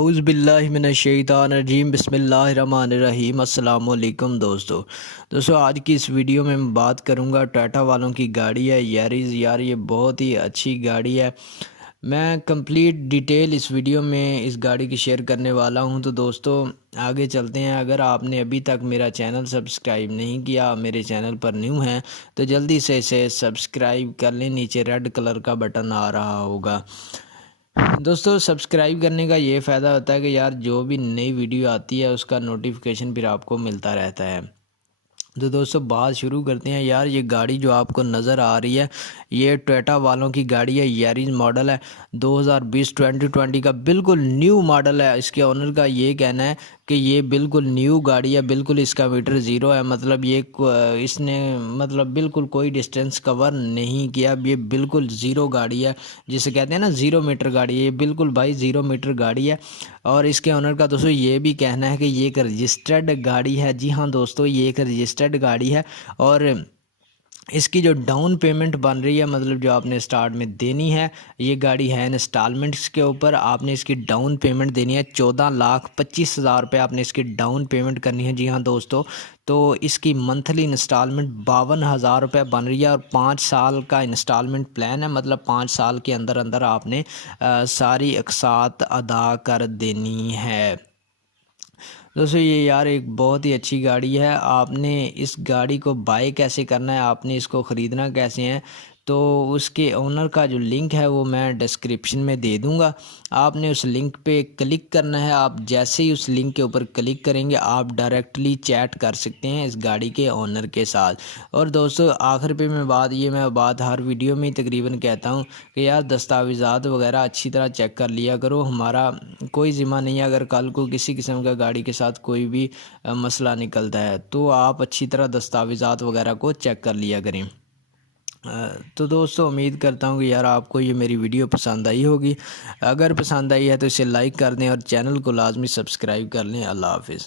औज़ुबिल्लाहिमिनश्शैतानिर्रजीम बिस्मिल्लाहिर्रहमानिर्रहीम अस्सलामुअलैकुम दोस्तों आज की इस वीडियो में मैं बात करूंगा टोयोटा वालों की गाड़ी है यारिज़। यार ये बहुत ही अच्छी गाड़ी है। मैं कंप्लीट डिटेल इस वीडियो में इस गाड़ी की शेयर करने वाला हूं। तो दोस्तों आगे चलते हैं। अगर आपने अभी तक मेरा चैनल सब्सक्राइब नहीं किया, मेरे चैनल पर न्यू हैं, तो जल्दी से इसे सब्सक्राइब कर लें। नीचे रेड कलर का बटन आ रहा होगा। दोस्तों सब्सक्राइब करने का ये फ़ायदा होता है कि यार जो भी नई वीडियो आती है उसका नोटिफिकेशन फिर आपको मिलता रहता है। तो दोस्तों बात शुरू करते हैं। यार ये गाड़ी जो आपको नज़र आ रही है ये टोयोटा वालों की गाड़ी है। यारिज़ मॉडल है 2020 2020 का, बिल्कुल न्यू मॉडल है। इसके ओनर का ये कहना है कि ये बिल्कुल न्यू गाड़ी है, बिल्कुल इसका मीटर ज़ीरो है। मतलब ये इसने मतलब बिल्कुल कोई डिस्टेंस कवर नहीं किया। ये बिल्कुल ज़ीरो गाड़ी है, जिसे कहते हैं ना ज़ीरो मीटर गाड़ी है। ये बिल्कुल भाई ज़ीरो मीटर गाड़ी है। और इसके ओनर का दोस्तों ये भी कहना है कि ये एक रजिस्टर्ड गाड़ी है। जी हाँ दोस्तों, ये एक रजिस्टर्ड गाड़ी है। और इसकी जो डाउन पेमेंट बन रही है, मतलब जो आपने स्टार्ट में देनी है, ये गाड़ी है इंस्टॉलमेंट्स के ऊपर। आपने इसकी डाउन पेमेंट देनी है 14,25,000 रुपये आपने इसकी डाउन पेमेंट करनी है। जी हाँ दोस्तों, तो इसकी मंथली इंस्टॉलमेंट 52,000 रुपये बन रही है। और 5 साल का इंस्टॉलमेंट प्लान है, मतलब 5 साल के अंदर अंदर आपने सारी अक़सात अदा कर देनी है। दोस्तों ये यार एक बहुत ही अच्छी गाड़ी है। आपने इस गाड़ी को बाय कैसे करना है, आपने इसको ख़रीदना कैसे है, तो उसके ओनर का जो लिंक है वो मैं डिस्क्रिप्शन में दे दूंगा। आपने उस लिंक पे क्लिक करना है। आप जैसे ही उस लिंक के ऊपर क्लिक करेंगे आप डायरेक्टली चैट कर सकते हैं इस गाड़ी के ओनर के साथ। और दोस्तों आखिर पे मैं बात हर वीडियो में तकरीबन कहता हूँ कि यार दस्तावेज़ात वगैरह अच्छी तरह चेक कर लिया करो। हमारा कोई ज़िम्मा नहीं है, अगर कल को किसी किस्म का गाड़ी के साथ कोई भी मसला निकलता है तो आप अच्छी तरह दस्तावेज़ात वगैरह को चेक कर लिया करें। तो दोस्तों उम्मीद करता हूँ कि यार आपको ये मेरी वीडियो पसंद आई होगी। अगर पसंद आई है तो इसे लाइक कर दें और चैनल को लाजमी सब्सक्राइब कर लें। अल्लाह हाफिज़।